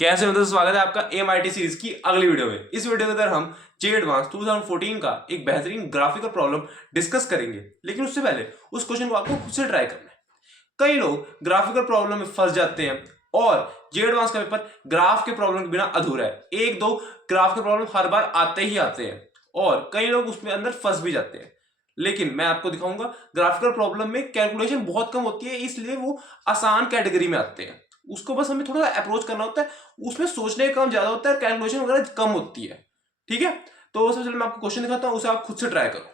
कैसे मतलब स्वागत है आपका एमआईटी सीरीज की अगली वीडियो में। इस वीडियो के अंदर हम जे एडवांस 2014 का एक बेहतरीन ग्राफिकल प्रॉब्लम डिस्कस करेंगे, लेकिन उससे पहले उस क्वेश्चन को आपको खुद से ट्राई करना है। कई लोग ग्राफिकल प्रॉब्लम में फंस जाते हैं और जे एडवांस का पेपर ग्राफ के प्रॉब्लम के बिना अधूरा है। एक दो ग्राफ के प्रॉब्लम हर बार आते ही आते हैं और कई लोग उसमें अंदर फंस भी जाते हैं, लेकिन मैं आपको दिखाऊंगा ग्राफिकल प्रॉब्लम में कैलकुलेशन बहुत कम होती है, इसलिए वो आसान कैटेगरी में आते हैं। उसको बस हमें थोड़ा अप्रोच करना होता है, उसमें सोचने का काम ज्यादा होता है, कैलकुलेशन वगैरह कम होती है। ठीक है, तो सबसे पहले मैं आपको क्वेश्चन दिखाता हूं, उसे आप खुद से ट्राई करो।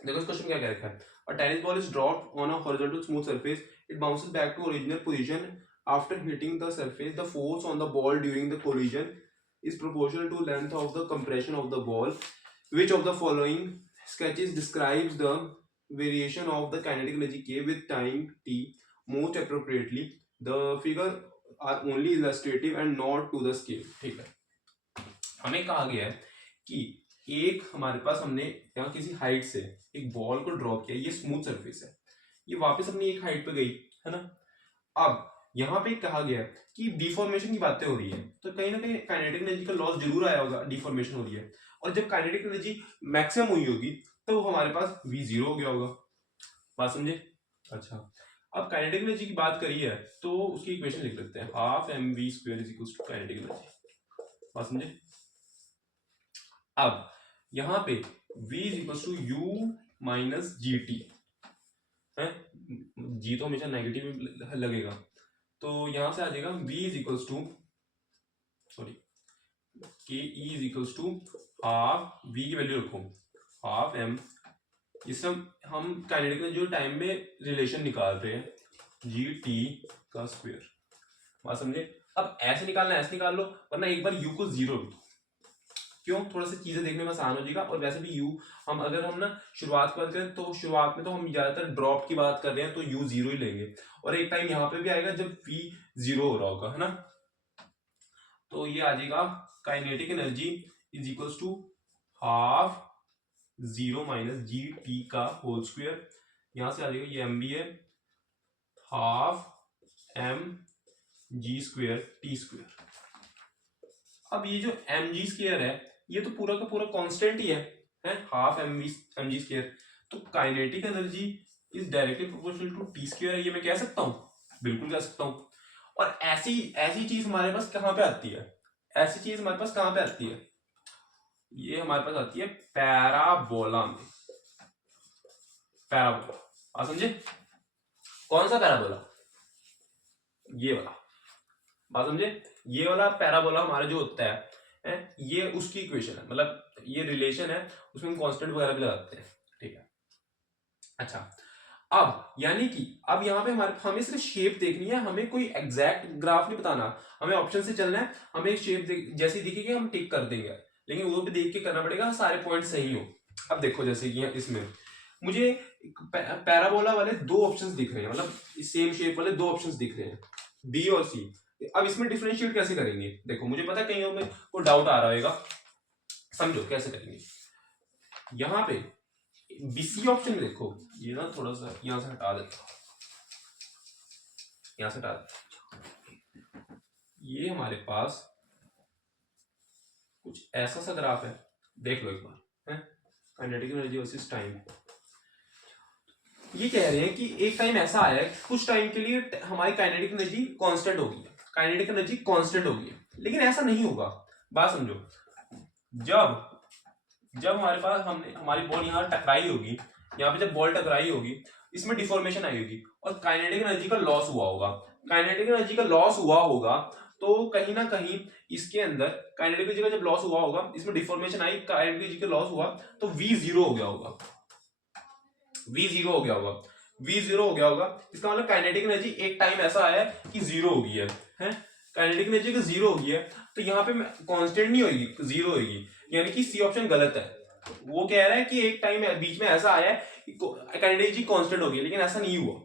देखो इस क्वेश्चन क्या कह रखा है। A tennis ball is dropped on a horizontal smooth surface, it bounces back to original position after hitting the surface, the force on the ball during the collision is proportional to length of the compression of the ball. Which of the following sketches describes the variation of the kinetic energy K with time t most appropriately? The figure are only illustrative and not to the scale. ठीक है, हमें कहा गया है कि एक हमारे पास हमने यहाँ किसी हाइट से एक बॉल को ड्रॉप किया, ये स्मूथ सरफेस है, ये वापस अपनी एक हाइट पे गई है ना। अब यहाँ पे कहा गया है कि डिफॉर्मेशन की बातें हो रही है, तो कहीं ना कहीं काइनेटिक एनर्जी का लॉस जरूर आया होगा, डिफॉर्मेशन हो रही है। और जब काइनेटिक एनर्जी मैक्सिमम हुई होगी तो हमारे पास v जीरो हो गया होगा। बात समझे? अच्छा, अब काइनेटिक एनर्जी की बात करी है तो उसकी इक्वेशन लिख लेते हैं, half M V square is equal to kinetic energy. बात समझे? अब यहाँ पे v is equal to U minus G T है, जी तो हमेशा नेगेटिव लगेगा, तो यहां से आ जाएगा v is equals to sorry K E is equals to half v की वैल्यू रखो हाफ एम, इससे हम काइनेटिक जो टाइम में रिलेशन निकाल रहे हैं जी टी का स्क्वायर। बात समझे? अब ऐसे निकालना ऐसे निकाल लो, वरना एक बार u को जीरो भी, क्यों, थोड़ा सा चीजें देखने में आसान हो जाएगा। और वैसे भी u हम अगर हम ना शुरुआत की बात करें तो शुरुआत में तो हम ज्यादातर ड्रॉप की बात कर रहे हैं, तो u जीरो ही लेंगे, और एक टाइम यहाँ पे भी आएगा जब v जीरो हो रहा होगा, है ना। तो ये आ जाएगा kinetic energy is equals to half zero minus G T का होल स्क्वायर, यहां से आ जाएगा ये एम बी है half M G square T square. अब ये जो एम जी स्क्वायर है ये तो पूरा का पूरा कांस्टेंट ही है हाफ एम जी स्क्वायर, तो kinetic energy is directly proportional to T square, ये मैं कह सकता हूँ, बिल्कुल कह सकता हूँ। और ऐसी ऐसी चीज हमारे पास कहाँ पे आती है, ऐसी चीज हमारे पास कहाँ पे आती है, ये हमारे पास आती है पैराबोला में। पैराबोला, आप समझे? कौन सा पैराबोला? ये वाला। बात समझे? ये वाला पैराबोला हमारा जो होता है ये उसकी इक्वेशन है, मतलब ये रिलेशन है, उसमें हम कांस्टेंट वगैरह भी लगाते हैं। ठीक है, अच्छा, अब यानी कि अब यहाँ पे हमें सिर्फ शेप देखनी है, हमें कोई एग्जैक्ट ग्राफ नहीं बताना, हमें ऑप्शन से चलना है, हमें एक शेप जैसी दिखेगी हम टिक कर देंगे, लेकिन वो भी देख के करना पड़ेगा सारे पॉइंट सही हो। अब देखो जैसे कि इसमें मुझे पैराबोला वाले दो ऑप्शंस दिख रहे हैं, मतलब सेम शेप वाले दो ऑप्शंस दिख रहे हैं, बी और सी। अब इसमें डिफरेंशिएट कैसे करेंगे? देखो मुझे पता है कहीं में को डाउट आ रहा होगा, समझो कैसे करेंगे। यहाँ पे बीसी ऑप्शन में देखो, ये ना थोड़ा सा यहां से हटा देता हूं, यहां से हटा देता, ये हमारे पास कुछ ऐसा सा ग्राफ है, देख लो एक बार, है काइनेटिक एनर्जी वर्सेस टाइम। ये कह रहे हैं कि एक टाइम ऐसा आया है कुछ टाइम के लिए हमारी काइनेटिक एनर्जी कांस्टेंट होगी, काइनेटिक एनर्जी कांस्टेंट होगी, लेकिन ऐसा नहीं होगा। बात समझो, जब जब हमारे पास हमारी बॉल यहाँ टकराई होगी, यहाँ पे जब बॉल टकराई होगी इसमें डिफॉर्मेशन आई होगी और काइनेटिक एनर्जी का लॉस हुआ होगा, काइनेटिक एनर्जी का लॉस हुआ होगा, तो कहीं ना कहीं इसके अंदर काइनेटिक एनर्जी का जब लॉस हुआ होगा, इसमें डिफॉर्मेशन आई, काइनेटिक एनर्जी का लॉस हुआ, तो v जीरो हो गया होगा, v जीरो हो गया होगा, v जीरो हो गया होगा। इसका मतलब काइनेटिक एनर्जी एक टाइम ऐसा आया है कि जीरो हो गई है काइनेटिक एनर्जी का जीरो हो गई है, तो यहाँ पे कांस्टेंट नहीं होगी, जीरो होगी, यानी कि सी ऑप्शन गलत है। वो कह रहा है कि एक टाइम बीच में ऐसा आया है कि काइनेटिक एनर्जी कांस्टेंट हो गई, लेकिन ऐसा नहीं हुआ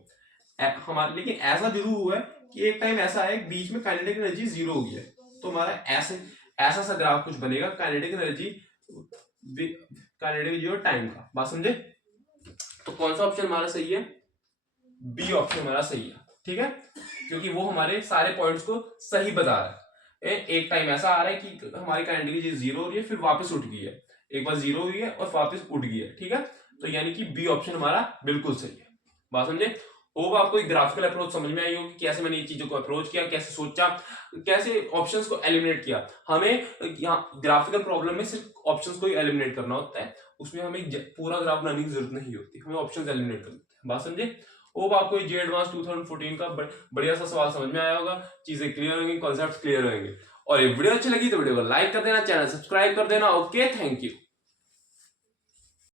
हमारा, लेकिन ऐसा जरूर हुआ है कि एक टाइम ऐसा आया बीच में काइनेटिक एनर्जी जीरो हो गई है, तो हमारा ऐसा सा ग्राफ कुछ बनेगा, काइनेटिक एनर्जी काइनेटिक एनर्जी और टाइम का। बात समझे? तो कौन सा ऑप्शन हमारा सही है? बी ऑप्शन हमारा सही है, ठीक है, क्योंकि वो हमारे सारे पॉइंट्स को सही बता रहा है। एक टाइम ऐसा आ रहा है कि हमारी काइनेटिक एनर्जी जीरो हो रही है, फिर वापस उठ गई है, एक बार जीरो हुई है और वापस उठ गई है, ठीक है। तो यानी कि बी ऑप्शन हमारा बिल्कुल सही है। बात समझे? होप आपको एक ग्राफिकल अप्रोच समझ में आई होगी कि कैसे मैंने ये चीजों को अप्रोच किया, कैसे सोचा, कैसे ऑप्शंस को एलिमिनेट किया। हमें यहाँ ग्राफिकल प्रॉब्लम में सिर्फ ऑप्शंस को ही एलिमिनेट करना होता है, उसमें हमें पूरा ग्राफ बनाने की जरूरत नहीं होती, हमें ऑप्शंस एलिमिनेट करना होता है। बात समझे? होप आपको ये जे एडवांस 2014 का बढ़िया सा सवाल समझ में आया होगा, चीजें क्लियर होंगी, कॉन्सेप्ट क्लियर होंगे। और ये वीडियो अच्छी लगी तो वीडियो को लाइक कर देना, चैनल सब्सक्राइब कर देना। Okay, thank you.